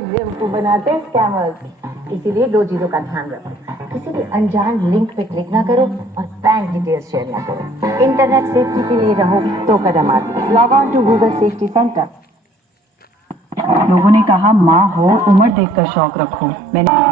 बेवकूफ बनाते हैं स्कैमर्स, इसीलिए दो चीजों का ध्यान रखो। किसी भी अनजान लिंक पे क्लिक ना करो और बैंक डिटेल्स शेयर ना करो। इंटरनेट सेफ्टी के लिए रहो तो कदम आगे। Log on to Google safety centre. लोगों ने कहा माँ हो उम्र देखकर शौक रखो। मैंने